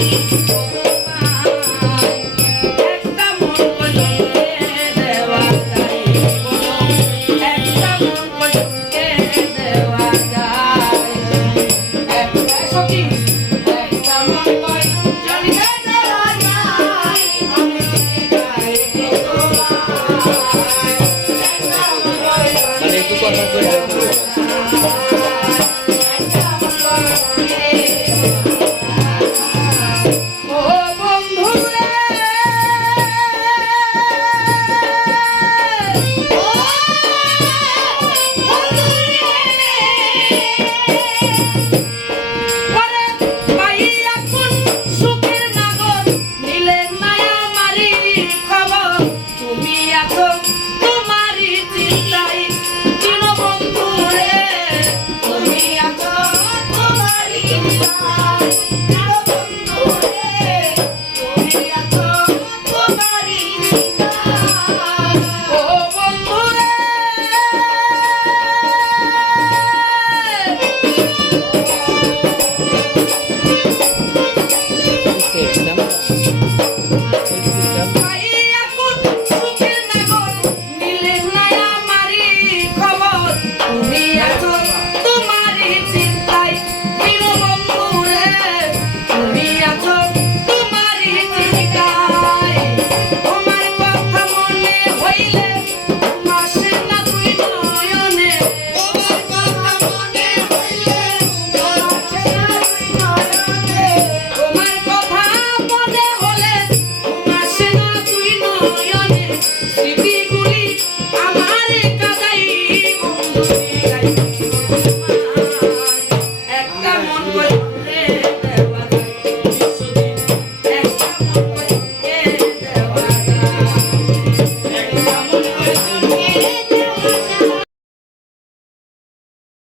Thank you.